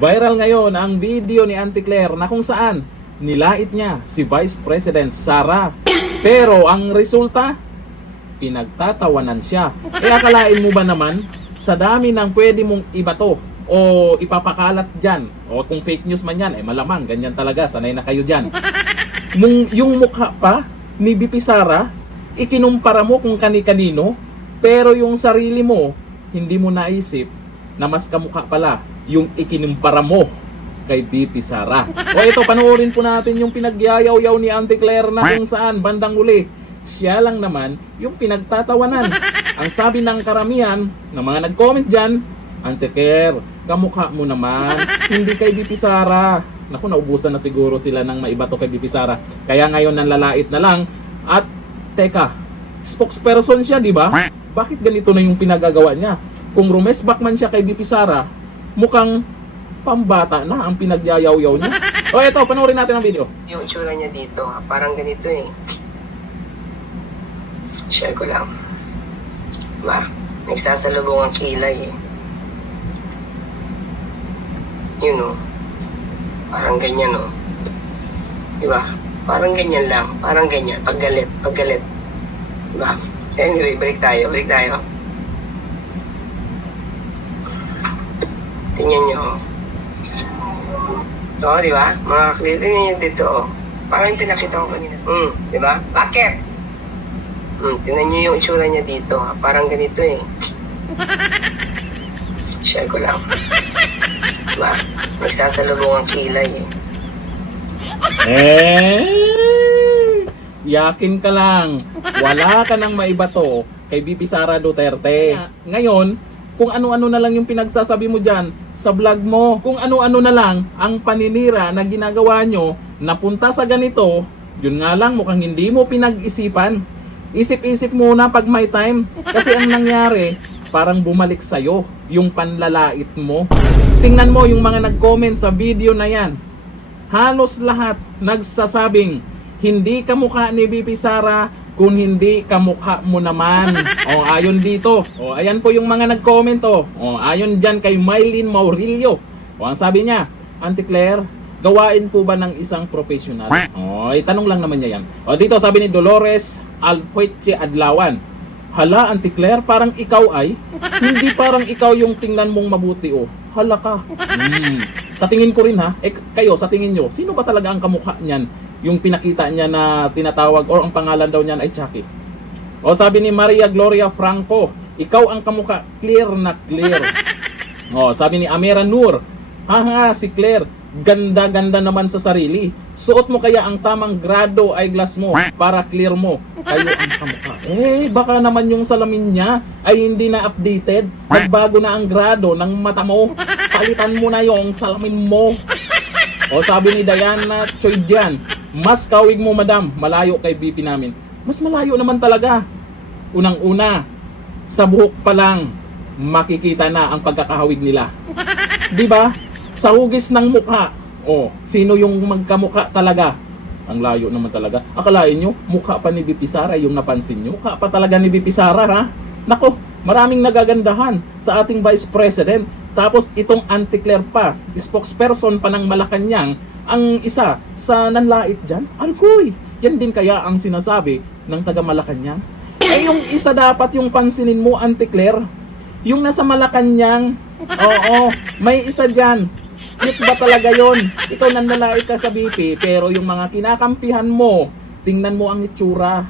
Viral ngayon ang video ni Auntie Claire na kung saan nilait niya si Vice President Sara. Pero ang resulta, pinagtatawanan siya. Akalain mo ba naman, sa dami ng pwede mong ibato o ipapakalat dyan, o kung fake news man yan, malamang, ganyan talaga, sanay na kayo dyan. Yung mukha pa ni BP Sara, ikinumpara mo kung kani-kanino, pero yung sarili mo, hindi mo naisip na mas kamukha pala yung ikinumpara mo kay BP Sara. O ito, panoorin po natin yung pinagyayaw-yaw ni Auntie Claire na kung saan bandang uli, siya lang naman yung pinagtatawanan. Ang sabi ng karamihan ng mga nag-comment dyan, Auntie Claire, kamukha mo naman, hindi kay BP Sara. Naku, naubusan na siguro sila ng maibato kay BP Sara. Kaya ngayon nanlalait na lang. At, teka, spokesperson siya, di ba? Bakit ganito na yung pinagagawa niya? Kung rumesback man siya kay BP Sara, mukhang pambata na ang pinagyayaw-yaw niya. O eto, panoorin natin ang video. Yung itsura niya dito, parang ganito eh. Share ko lang. Nagsasalubong ang kilay eh. Yun oh. Parang ganyan oh. Diba? Parang ganyan lang. Parang ganyan. Paggalit. Diba? Anyway, balik tayo. Tingnan nyo. Oo, di ba? Mga clear. Tingnan nyo dito, oh. Parang yung pinakita ko kanina. Di ba? Bakit? Tingnan nyo yung itsura niya dito. Parang ganito eh. Share ko lang. Diba? Nagsasalubong ang kilay eh. Yakin ka lang. Wala ka nang maibato kay BP Sara Duterte. Ngayon, kung ano-ano na lang yung pinagsasabi mo dyan sa vlog mo, kung ano-ano na lang ang paninira na ginagawa nyo, napunta sa ganito, yun nga lang mukhang hindi mo pinag-isipan. Isip-isip muna pag may time. Kasi ang nangyari, parang bumalik sa'yo yung panlalait mo. Tingnan mo yung mga nag-comment sa video na yan. Halos lahat nagsasabing, hindi kamukha ni BP Sara kung hindi kamukha mo naman. O ayon dito. O ayan po yung mga nag-comment o. O ayon dyan kay Mylene Maurilio. O ang sabi niya, Auntie Claire, gawain po ba ng isang professional? O itanong lang naman niya yan. O dito sabi ni Dolores Alfueche Adlawan, hala Auntie Claire, parang ikaw ay, hindi parang ikaw yung tingnan mong mabuti o. Hala ka. Sa tingin ko rin ha, kayo sa tingin nyo, sino ba talaga ang kamukha niyan? Yung pinakita niya na tinatawag or ang pangalan daw niyan ay Chucky. O sabi ni Maria Gloria Franco, ikaw ang kamukha, clear na clear. O sabi ni Amira Nur, haha si Claire, ganda-ganda naman sa sarili. Suot mo kaya ang tamang grado eyeglass mo para clear mo. Kayo ang kamukha. Baka naman yung salamin niya ay hindi na updated. Nagbago na ang grado ng mata mo. Palitan mo na yung salamin mo. O sabi ni Diana Choydian, mas kawig mo madam, malayo kay BP namin. Mas malayo naman talaga. Unang-una, sa buhok pa lang, makikita na ang pagkakahawig nila. Di ba? Sa hugis ng mukha, sino yung magkamukha talaga? Ang layo naman talaga. Akalain nyo, mukha pa ni BP Sara yung napansin nyo. Mukha pa talaga ni BP Sara ha? Nako, maraming nagagandahan sa ating Vice President. Tapos itong Auntie Claire pa, spokesperson pa ng Malacanang, ang isa sa nanlait dyan. Alkoy, yan din kaya ang sinasabi ng taga Malacanang? Yung isa dapat yung pansinin mo, Auntie Claire, yung nasa Malacanang. Oo, may isa dyan. Cute ba talaga yon? Ikaw nanlalait ka sa BP, pero yung mga kinakampihan mo, tingnan mo ang itsura.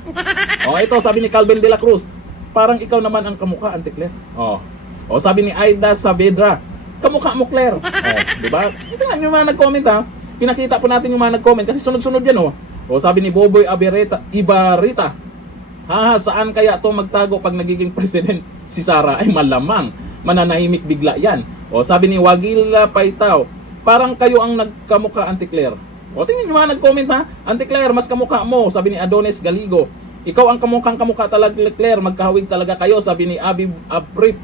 Ito sabi ni Calvin de la Cruz, parang ikaw naman ang kamukha, Auntie Claire. O sabi ni Aida Saavedra, kamukha mo Claire. Di ba? Ito nga yung mga nag-comment ha. Pinakita po natin yung mga nag-comment kasi sunod-sunod yan O sabi ni Boboy Ibarita, haha, saan kaya to magtago pag nagiging president si Sara? Ay malamang, mananahimik bigla yan. O sabi ni Wagila Paitaw, parang kayo ang nagkamukha, Auntie Claire. O tingnan yung mga nag-comment ha. Auntie Claire, mas kamukha mo. Sabi ni Adonis Galigo, ikaw ang kamukha talaga Claire, magkahawig talaga kayo. Sabi ni Abi Aprip.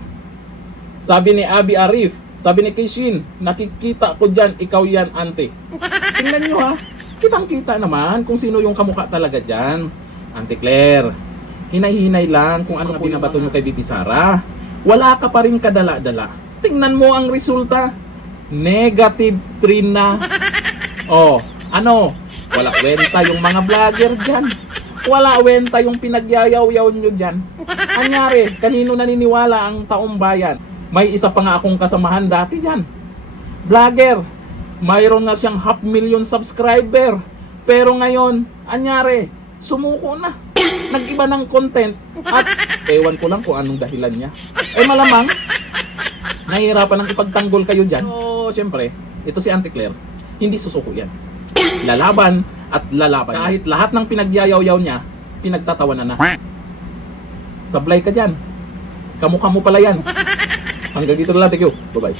Sabi ni Abi Arif, sabi ni Kishin, nakikita ko dyan, ikaw yan, Auntie. Tingnan nyo ha, kitang-kita naman kung sino yung kamukha talaga dyan. Auntie Claire, hinay-hinay lang kung ano binabato nyo kay BP Sara. Wala ka pa rin kadala-dala. Tingnan mo ang resulta. Negative 3 na. Oh, ano? Wala wenta yung mga vlogger dyan. Wala wenta yung pinagyayaw-yaw nyo dyan. Anyari, kanino naniniwala ang taong bayan? May isa pa nga akong kasamahan dati dyan. Vlogger, mayroon na siyang 500,000 subscriber. Pero ngayon, anyari, sumuko na. Nag-iba ng content. At ewan ko lang kung anong dahilan niya. Malamang, nahihirapan ng ipagtanggol kayo dyan. So, syempre, ito si Auntie Claire, hindi susuko yan. Lalaban at lalaban. Kahit lahat ng pinagyayaw-yaw niya, pinagtatawanan na. Sablay ka dyan. Kamukha mo pala yan. Hanggang dito na lang. Thank you. Bye-bye.